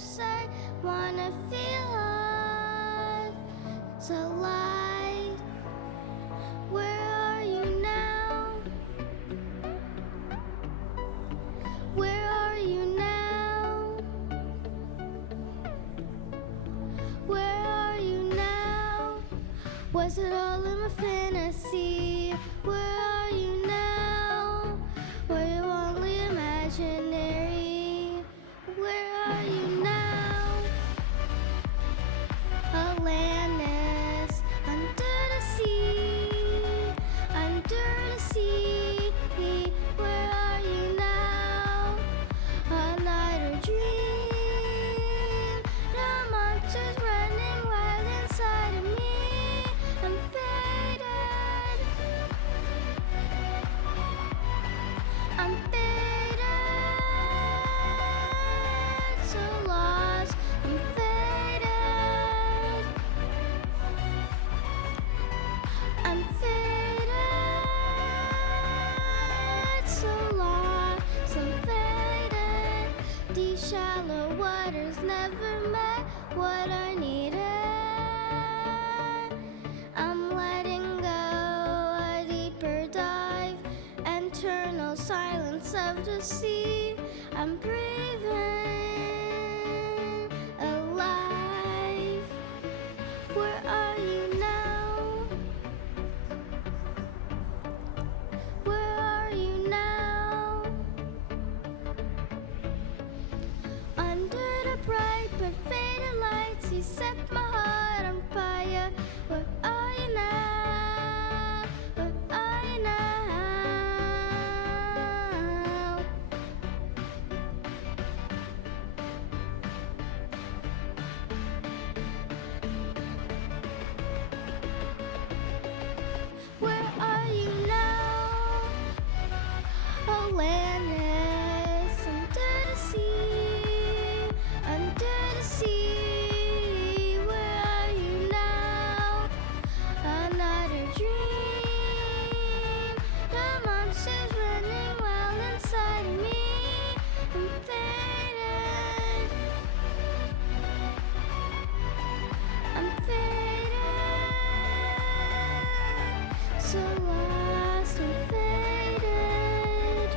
close, I wanna feel us alive. Where are you now? Where are you now? Where are you now? Was it all in my fantasy? Where are you now? Were you only imaginary? Where are you now? Atlantis, under the sea, under the sea. Where are you now? A night or dream. The monsters running wild inside of me. I'm faded. I'm faded. So lost. I'm faded. I'm faded. So lost. I'm faded. These shallow waters never met what I needed. I'm letting go, a deeper dive, eternal silence of the sea. I'm breathing alive. Where are you now? Where are you now? Under the bright but faded lights, you set my heart on fire. Where are you now? Where are you now? Where are you now? Atlantis, under the sea, under the sea. Where are you now? Another dream. The monsters running wild inside of me. I'm faded. I'm faded. So lost and faded.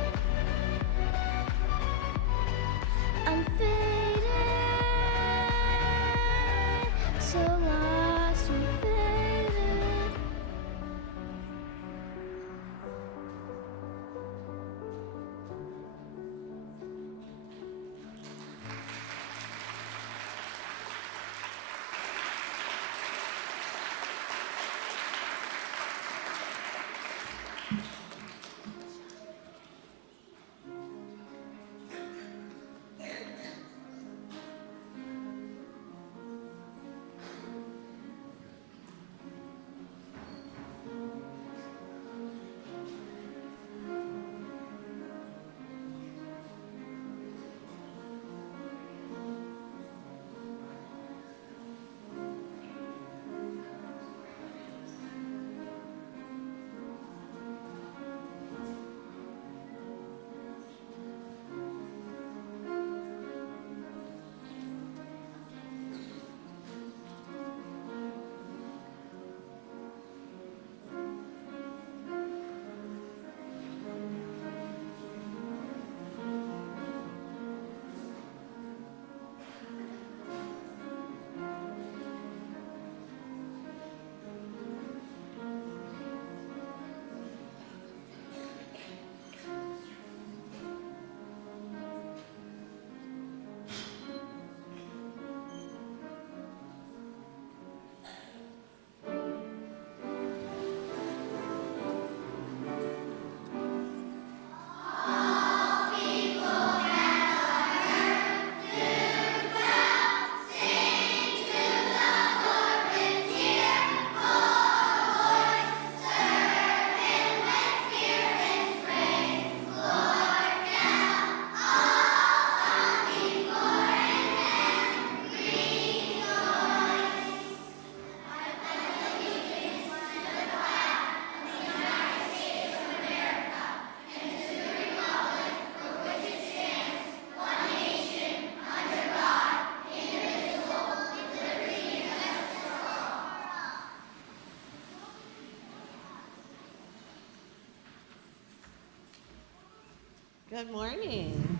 Good morning.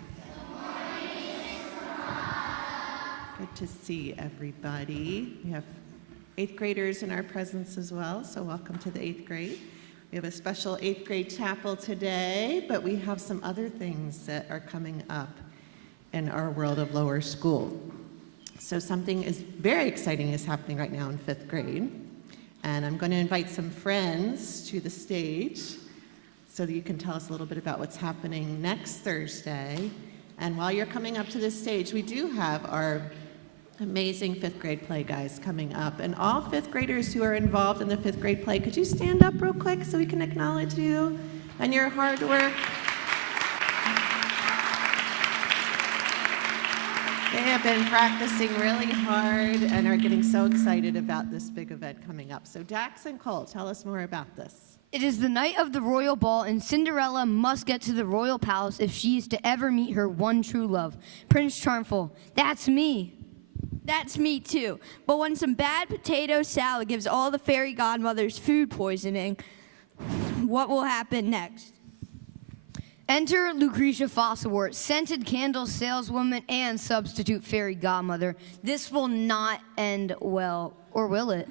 Good to see everybody. We have 8th graders in our presence as well, so welcome to the 8th grade. We have a special 8th grade chapel today, but we have some other things that are coming up in our world of lower school. So something is very exciting is happening right now in 5th grade, and I'm going to invite some friends to the stage so that you can tell us a little bit about what's happening next Thursday. And while you're coming up to this stage, we do have our amazing 5th grade play guys coming up. And all 5th graders who are involved in the 5th grade play, could you stand up real quick so we can acknowledge you and your hard work? They have been practicing really hard and are getting so excited about this big event coming up. So Dax and Cole, tell us more about this. It is the night of the royal ball, and Cinderella must get to the royal palace if she is to ever meet her one true love, Prince Charmful. That's me. That's me too. But when some bad potato salad gives all the fairy godmothers food poisoning, what will happen next? Enter Lucretia Fossilwort, scented candle saleswoman and substitute fairy godmother. This will not end well, or will it?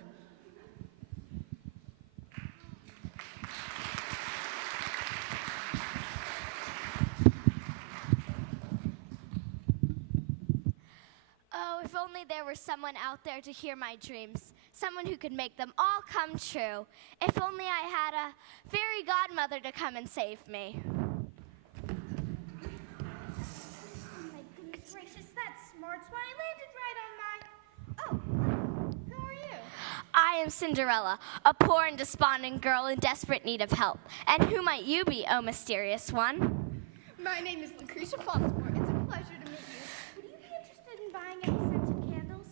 Oh, if only there were someone out there to hear my dreams, someone who could make them all come true. If only I had a fairy godmother to come and save me. My goodness gracious, that's smart. Why I landed right on my... Oh, who are you? I am Cinderella, a poor and despondent girl in desperate need of help. And who might you be, oh mysterious one? My name is Lucretia Fossilwort. It's a pleasure to meet you. Would you be interested in buying any scented candles?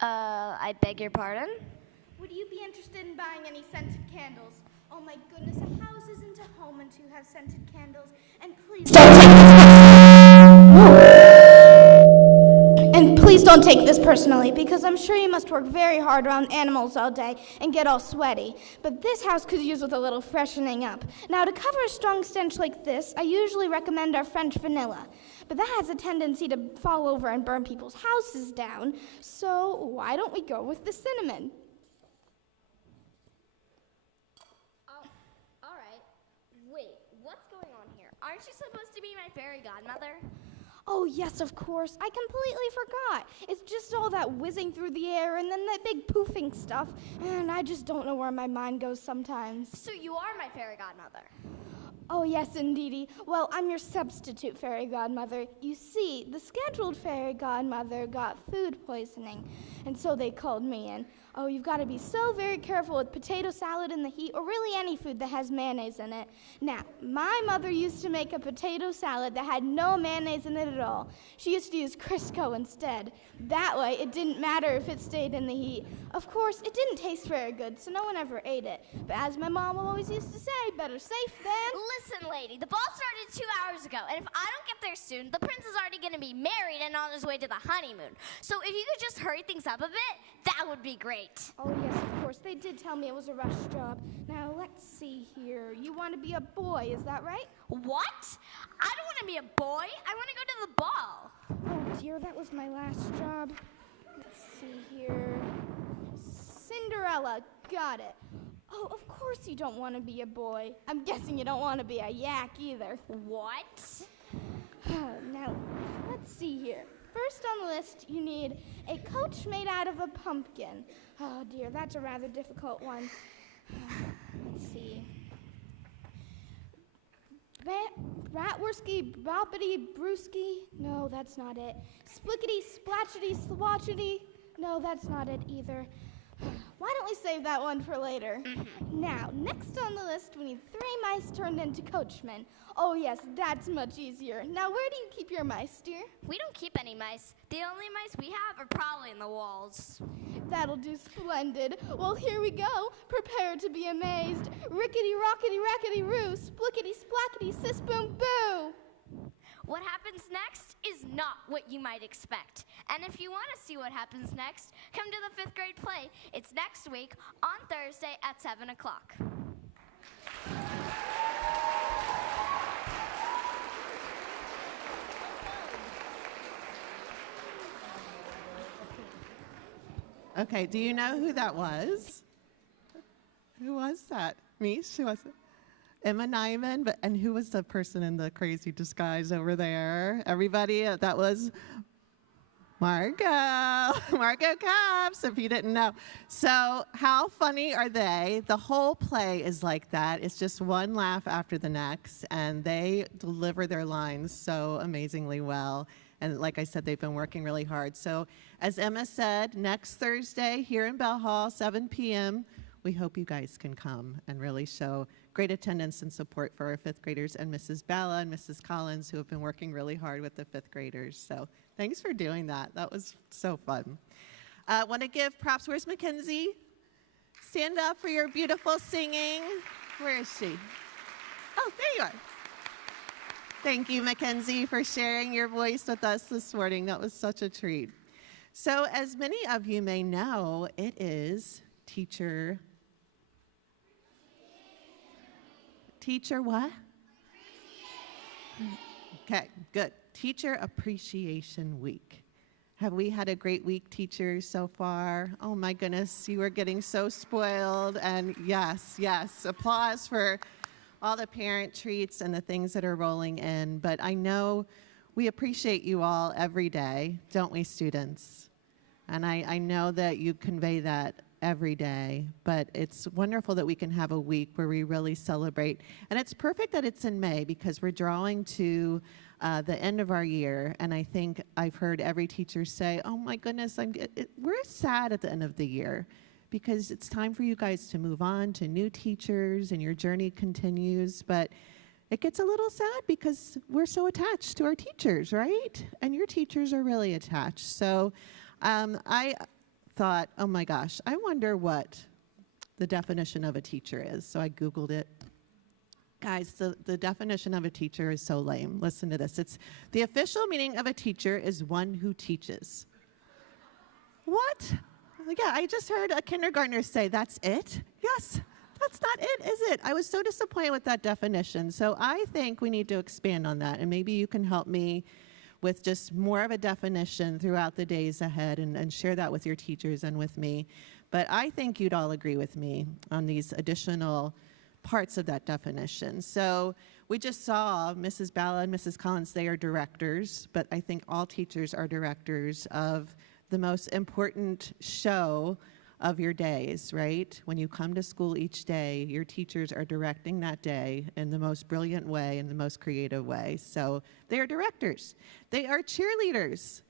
I beg your pardon? Would you be interested in buying any scented candles? Oh my goodness, a house isn't a home until you have scented candles. And please don't take this. And please don't take this personally, because I'm sure you must work very hard around animals all day and get all sweaty. But this house could use with a little freshening up. Now, to cover a strong stench like this, I usually recommend our French vanilla. But that has a tendency to fall over and burn people's houses down. So why don't we go with the cinnamon? All right. Wait, what's going on here? Aren't you supposed to be my fairy godmother? Oh, yes, of course. I completely forgot. It's just all that whizzing through the air and then that big poofing stuff. And I just don't know where my mind goes sometimes. So you are my fairy godmother. Oh, yes, indeedy. Well, I'm your substitute fairy godmother. You see, the scheduled fairy godmother got food poisoning, and so they called me in. Oh, you've got to be so very careful with potato salad in the heat, or really any food that has mayonnaise in it. Now, my mother used to make a potato salad that had no mayonnaise in it at all. She used to use Crisco instead. That way, it didn't matter if it stayed in the heat. Of course, it didn't taste very good, so no one ever ate it. But as my mom always used to say, better safe than... Listen, lady, the ball started 2 hours ago, and if I don't get there soon, the prince is already going to be married and on his way to the honeymoon. So if you could just hurry things up a bit, that would be great. Oh, yes, of course. They did tell me it was a rush job. Now, let's see here. You want to be a boy, is that right? What? I don't want to be a boy. I want to go to the ball. Oh, dear, that was my last job. Let's see here. Cinderella, got it. Oh, of course you don't want to be a boy. I'm guessing you don't want to be a yak either. What? Now, let's see here. First on the list, you need a coach made out of a pumpkin. Oh, dear, that's a rather difficult one. Let's see. Bratwurski, boppity, brewski. No, that's not it. Splickety, splatchety, swatchety. No, that's not it either. Why don't we save that one for later? Now, next on the list, we need 3 mice turned into coachmen. Oh, yes, that's much easier. Now, where do you keep your mice, dear? We don't keep any mice. The only mice we have are probably in the walls. That'll do splendid. Well, here we go. Prepare to be amazed. Rickety, rockety, rackety, roo. Splickety, splackety, sis, boom, boo. What happens next is not what you might expect. And if you want to see what happens next, come to the 5th grade play. It's next week on Thursday at 7 o'clock. Okay, do you know who that was? Who was that? Mish? Who was it? Emma Nyman, and who was the person in the crazy disguise over there? Everybody, that was Margot. Margot Cups, if you didn't know. So how funny are they? The whole play is like that. It's just one laugh after the next, and they deliver their lines so amazingly well. And like I said, they've been working really hard. So as Emma said, next Thursday here in Bell Hall, 7 p.m., we hope you guys can come and really show great attendance and support for our fifth graders and Mrs. Balla and Mrs. Collins, who have been working really hard with the fifth graders. So thanks for doing that. That was so fun. Want to give props. Where's Mackenzie? Stand up for your beautiful singing. Where is she? Oh, there you are. Thank you, Mackenzie, for sharing your voice with us this morning. That was such a treat. So as many of you may know, it is Teacher what? Okay, good. Teacher Appreciation Week. Have we had a great week, teachers, so far? Oh my goodness, you are getting so spoiled. And yes, applause for all the parent treats and the things that are rolling in. But I know we appreciate you all every day, don't we, students? And I know that you convey that every day, but it's wonderful that we can have a week where we really celebrate. And it's perfect that it's in May because we're drawing to the end of our year, and I think I've heard every teacher say, oh my goodness, we're sad at the end of the year because it's time for you guys to move on to new teachers and your journey continues, but it gets a little sad because we're so attached to our teachers, right? And your teachers are really attached. So I thought, oh my gosh, I wonder what the definition of a teacher is. So I Googled it. Guys, the definition of a teacher is so lame. Listen to this. It's the official meaning of a teacher is one who teaches. What? Yeah, I just heard a kindergartner say, that's it? Yes, that's not it, is it? I was so disappointed with that definition. So I think we need to expand on that, and maybe you can help me with just more of a definition throughout the days ahead and share that with your teachers and with me. But I think you'd all agree with me on these additional parts of that definition. So we just saw Mrs. Balla and Mrs. Collins, they are directors, but I think all teachers are directors of the most important show of your days, right? When you come to school each day, your teachers are directing that day in the most brilliant way, in the most creative way. So they are directors. They are cheerleaders.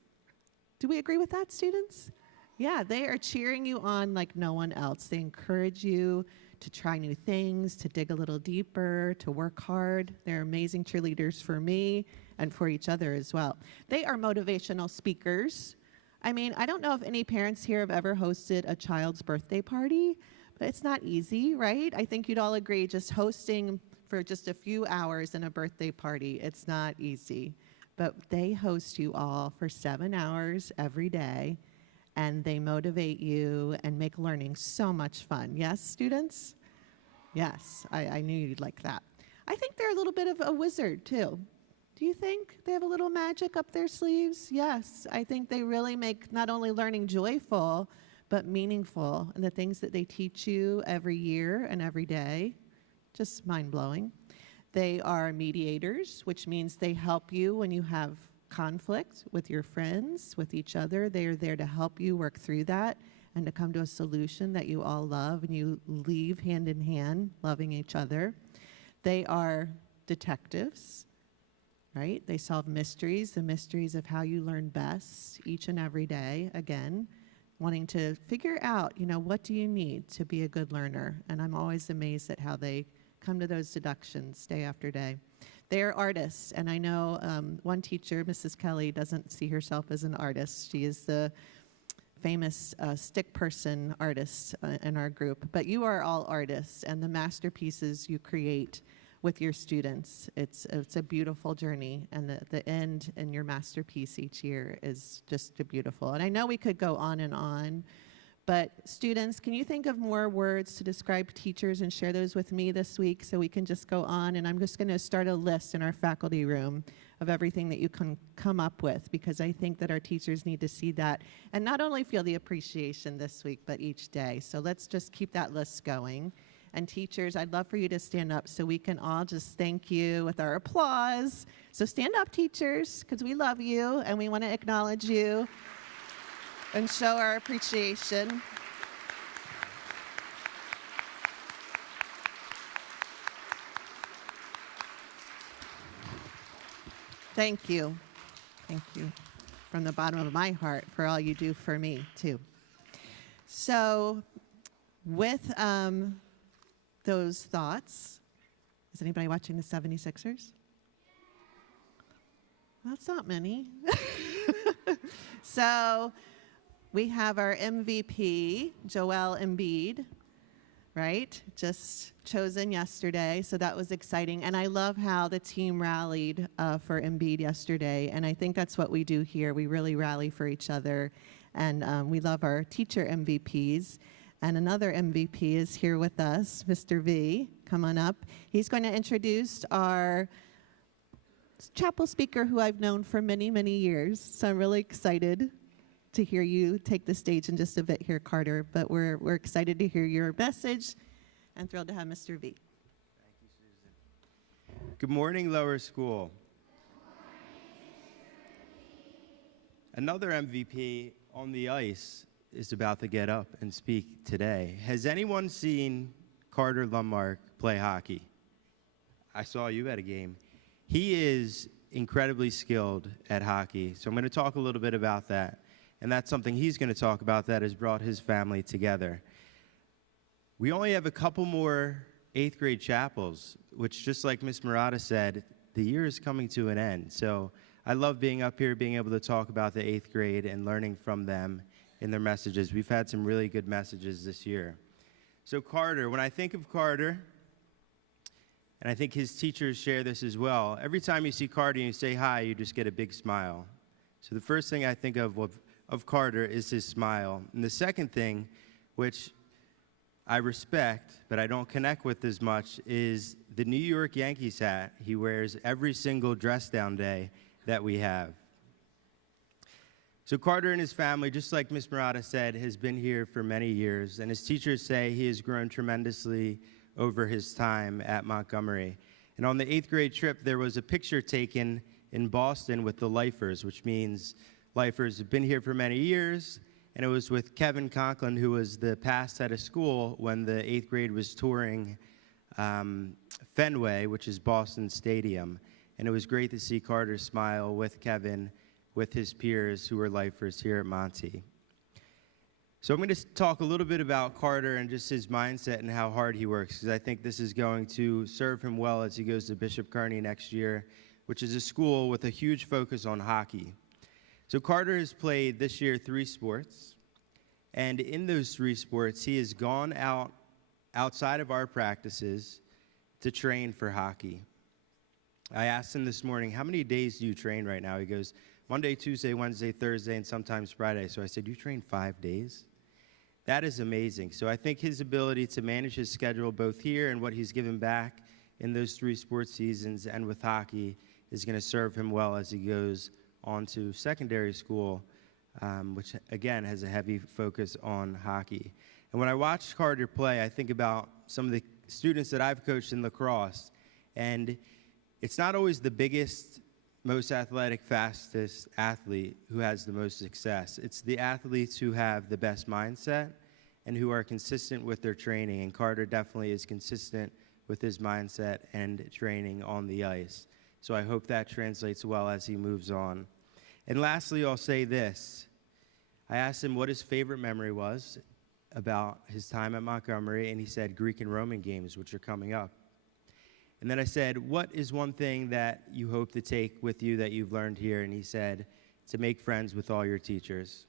Do we agree with that, students? Yeah, they are cheering you on like no one else. They encourage you to try new things, to dig a little deeper, to work hard. They're amazing cheerleaders for me and for each other as well. They are motivational speakers. I mean, I don't know if any parents here have ever hosted a child's birthday party, but it's not easy, right? I think you'd all agree just hosting for just a few hours in a birthday party, it's not easy. But they host you all for 7 hours every day, and they motivate you and make learning so much fun. Yes, students? Yes, I knew you'd like that. I think they're a little bit of a wizard, too. Do you think they have a little magic up their sleeves? Yes, I think they really make not only learning joyful, but meaningful. And the things that they teach you every year and every day, just mind-blowing. They are mediators, which means they help you when you have conflict with your friends, with each other. They are there to help you work through that and to come to a solution that you all love and you leave hand in hand, loving each other. They are detectives. Right? They solve mysteries, the mysteries of how you learn best each and every day, again, wanting to figure out, what do you need to be a good learner? And I'm always amazed at how they come to those deductions day after day. They are artists, and I know one teacher, Mrs. Kelly, doesn't see herself as an artist. She is the famous stick person artist in our group, but you are all artists, and the masterpieces you create with your students. It's a beautiful journey, and the end in your masterpiece each year is just beautiful. And I know we could go on, but students, can you think of more words to describe teachers and share those with me this week so we can just go on? And I'm just going to start a list in our faculty room of everything that you can come up with, because I think that our teachers need to see that and not only feel the appreciation this week, but each day. So let's just keep that list going. And teachers, I'd love for you to stand up so we can all just thank you with our applause. So stand up, teachers, because we love you and we want to acknowledge you and show our appreciation. Thank you. Thank you from the bottom of my heart for all you do for me, too. So with those thoughts, is anybody watching the 76ers? That's not many. So we have our MVP, Joel Embiid, right? Just chosen yesterday, so that was exciting. And I love how the team rallied for Embiid yesterday, and I think that's what we do here. We really rally for each other, and we love our teacher MVPs. And another MVP is here with us, Mr. V. Come on up. He's going to introduce our chapel speaker who I've known for many, many years. So I'm really excited to hear you take the stage in just a bit here, Carter. But we're excited to hear your message and thrilled to have Mr. V. Thank you, Susan. Good morning, Lower School. Another MVP on the ice is about to get up and speak today. Has anyone seen Carter Lundmark play hockey? I saw you at a game. He is incredibly skilled at hockey, so I'm going to talk a little bit about that. And that's something he's going to talk about that has brought his family together. We only have a couple more 8th grade chapels, which, just like Miss Murata said, the year is coming to an end. So I love being up here, being able to talk about the 8th grade and learning from them in their messages. We've had some really good messages this year. So Carter, when I think of Carter, and I think his teachers share this as well, every time you see Carter and you say hi, you just get a big smile. So the first thing I think of Carter is his smile. And the second thing, which I respect, but I don't connect with as much, is the New York Yankees hat he wears every single dress down day that we have. So Carter and his family, just like Ms. Murata said, has been here for many years, and his teachers say he has grown tremendously over his time at Montgomery. And on the 8th grade trip, there was a picture taken in Boston with the lifers, which means lifers have been here for many years, and it was with Kevin Conklin, who was the past head of school when the 8th grade was touring Fenway, which is Boston Stadium. And it was great to see Carter smile with Kevin, with his peers who were lifers here at Monty. So I'm going to talk a little bit about Carter and just his mindset and how hard he works, because I think this is going to serve him well as he goes to Bishop Kearney next year, which is a school with a huge focus on hockey. So Carter has played this year 3 sports, and in those 3 sports, he has gone outside of our practices to train for hockey. I asked him this morning, how many days do you train right now? He goes, Monday, Tuesday, Wednesday, Thursday, and sometimes Friday. So I said, you train 5 days? That is amazing. So I think his ability to manage his schedule both here and what he's given back in those 3 sports seasons and with hockey is going to serve him well as he goes on to secondary school, which, again, has a heavy focus on hockey. And when I watch Carter play, I think about some of the students that I've coached in lacrosse, and it's not always the biggest, most athletic, fastest athlete who has the most success. It's the athletes who have the best mindset and who are consistent with their training, and Carter definitely is consistent with his mindset and training on the ice. So I hope that translates well as he moves on. And lastly, I'll say this. I asked him what his favorite memory was about his time at Montgomery, and he said Greek and Roman games, which are coming up. And then I said, what is one thing that you hope to take with you that you've learned here? And he said, to make friends with all your teachers.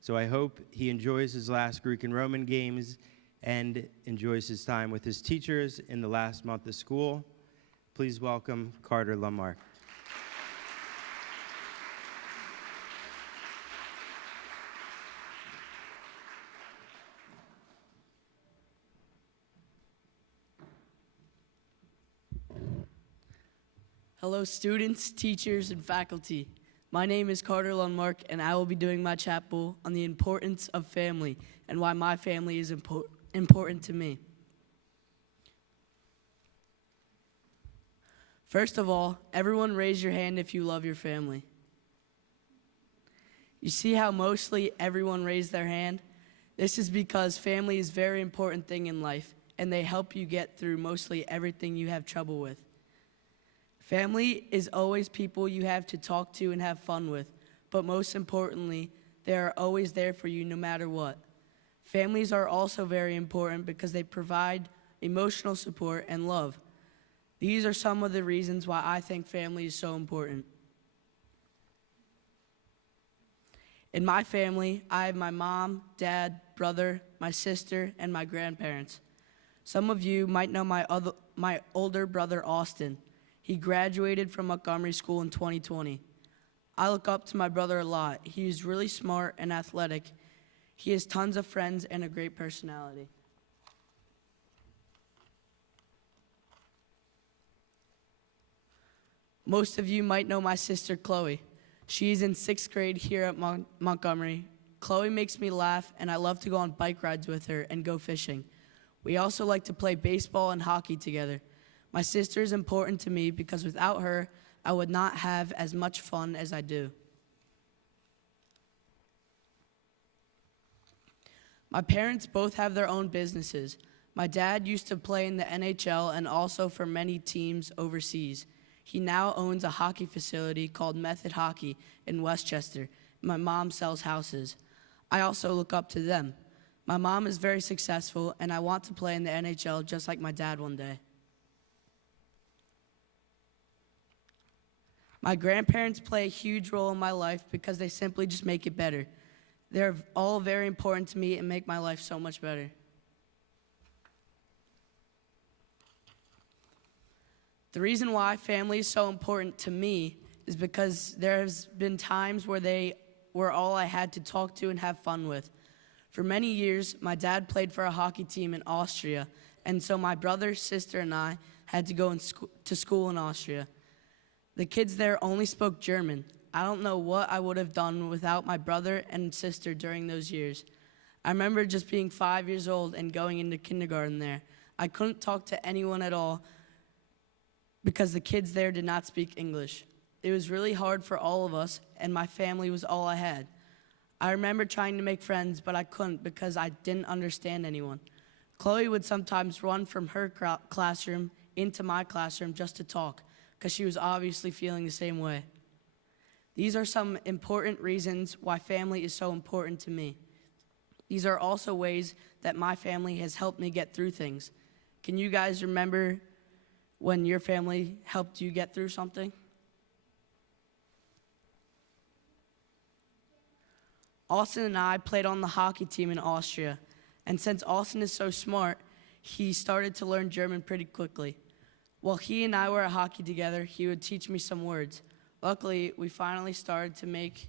So I hope he enjoys his last Greek and Roman games and enjoys his time with his teachers in the last month of school. Please welcome Carter Lundmark. Hello, students, teachers, and faculty. My name is Carter Lundmark, and I will be doing my chapel on the importance of family and why my family is important to me. First of all, everyone raise your hand if you love your family. You see how mostly everyone raised their hand? This is because family is a very important thing in life, and they help you get through mostly everything you have trouble with. Family is always people you have to talk to and have fun with, but most importantly, they are always there for you no matter what. Families are also very important because they provide emotional support and love. These are some of the reasons why I think family is so important. In my family, I have my mom, dad, brother, my sister, and my grandparents. Some of you might know my older brother, Austin. He graduated from Montgomery School in 2020. I look up to my brother a lot. He is really smart and athletic. He has tons of friends and a great personality. Most of you might know my sister, Chloe. She's in 6th grade here at Montgomery. Chloe makes me laugh, and I love to go on bike rides with her and go fishing. We also like to play baseball and hockey together. My sister is important to me because without her, I would not have as much fun as I do. My parents both have their own businesses. My dad used to play in the NHL and also for many teams overseas. He now owns a hockey facility called Method Hockey in Westchester. My mom sells houses. I also look up to them. My mom is very successful, and I want to play in the NHL just like my dad one day. My grandparents play a huge role in my life because they simply just make it better. They're all very important to me and make my life so much better. The reason why family is so important to me is because there's been times where they were all I had to talk to and have fun with. For many years, my dad played for a hockey team in Austria, and so my brother, sister, and I had to go to school in Austria. The kids there only spoke German. I don't know what I would have done without my brother and sister during those years. I remember just being 5 years old and going into kindergarten there. I couldn't talk to anyone at all because the kids there did not speak English. It was really hard for all of us, and my family was all I had. I remember trying to make friends, but I couldn't because I didn't understand anyone. Chloe would sometimes run from her classroom into my classroom just to talk because she was obviously feeling the same way. These are some important reasons why family is so important to me. These are also ways that my family has helped me get through things. Can you guys remember when your family helped you get through something? Austin and I played on the hockey team in Austria, and since Austin is so smart, he started to learn German pretty quickly. While he and I were at hockey together, he would teach me some words. Luckily, we finally started to make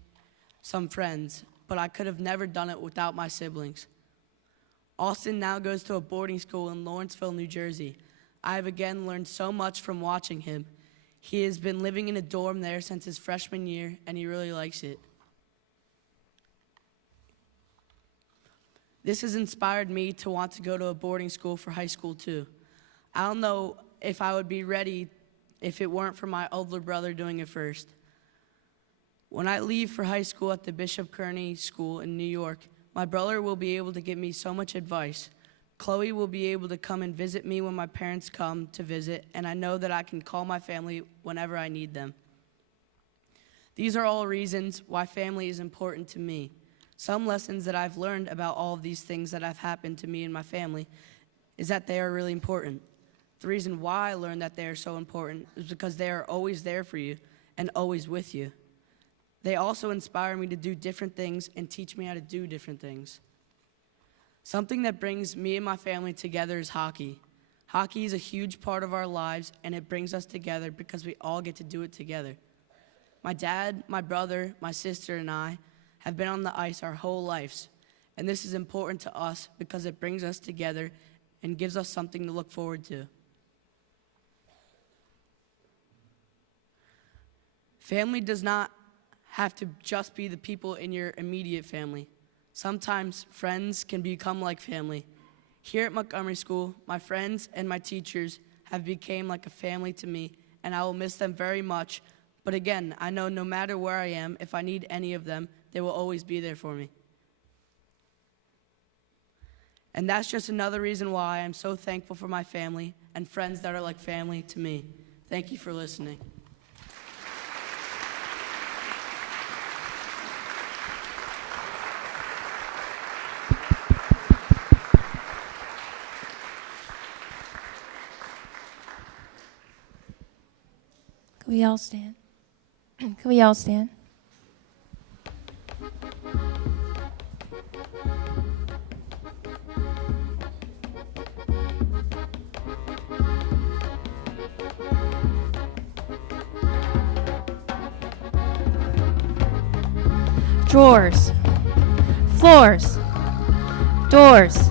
some friends, but I could have never done it without my siblings. Austin now goes to a boarding school in Lawrenceville, New Jersey. I have again learned so much from watching him. He has been living in a dorm there since his freshman year, and he really likes it. This has inspired me to want to go to a boarding school for high school too. I don't know if I would be ready if it weren't for my older brother doing it first. When I leave for high school at the Bishop Kearney School in New York, my brother will be able to give me so much advice. Chloe will be able to come and visit me when my parents come to visit, and I know that I can call my family whenever I need them. These are all reasons why family is important to me. Some lessons that I've learned about all of these things that have happened to me and my family is that they are really important. The reason why I learned that they are so important is because they are always there for you and always with you. They also inspire me to do different things and teach me how to do different things. Something that brings me and my family together is hockey. Hockey is a huge part of our lives, and it brings us together because we all get to do it together. My dad, my brother, my sister, and I have been on the ice our whole lives, and this is important to us because it brings us together and gives us something to look forward to. Family does not have to just be the people in your immediate family. Sometimes friends can become like family. Here at Montgomery School, my friends and my teachers have become like a family to me, and I will miss them very much. But again, I know no matter where I am, if I need any of them, they will always be there for me. And that's just another reason why I'm so thankful for my family and friends that are like family to me. Thank you for listening. Can we all stand? Can we all stand? Drawers, floors, doors.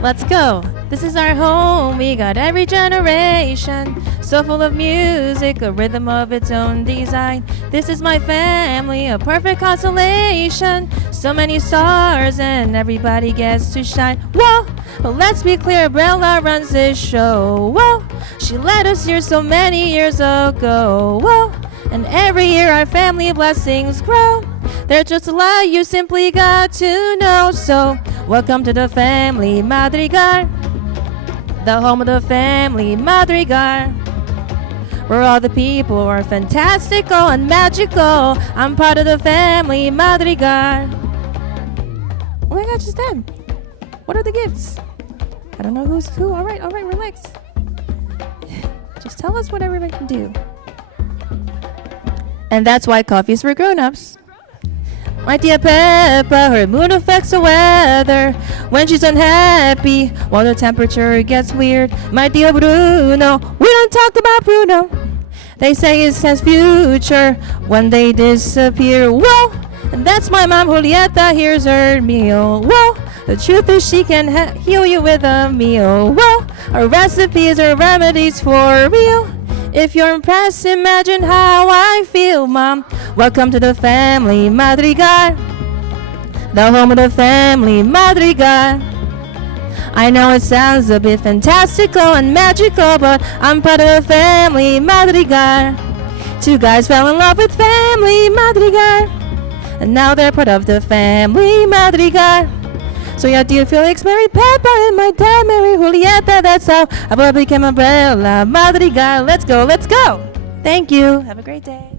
Let's go. This is our home. We got every generation. So full of music, a rhythm of its own design. This is my family, a perfect constellation. So many stars and everybody gets to shine. Whoa! But let's be clear, Bella runs this show. Whoa! She led us here so many years ago. Whoa! And every year our family blessings grow. There's just a lot you simply got to know. So welcome to the family Madrigal, the home of the family Madrigal, where all the people are fantastical and magical. I'm part of the family Madrigal. Oh my gosh, it's them. What are the gifts? I don't know who's who. All right, relax. Just tell us what everyone can do. And that's why coffee's for grown-ups. My dear Peppa, her mood affects the weather when she's unhappy, while the temperature gets weird. My dear Bruno, we don't talk about Bruno. They say it has future when they disappear. Whoa! And that's my mom, Julieta, here's her meal. Whoa! The truth is she can heal you with a meal. Whoa! Her recipes are remedies for real. If you're impressed, imagine how I feel, Mom. Welcome to the family Madrigal, the home of the family Madrigal. I know it sounds a bit fantastical and magical, but I'm part of the family Madrigal. Two guys fell in love with family Madrigal, and now they're part of the family Madrigal. So yeah, dear Felix married Peppa, and my dad married Julieta. That's how I became a Bella Madrigal. Let's go, let's go. Thank you. Have a great day.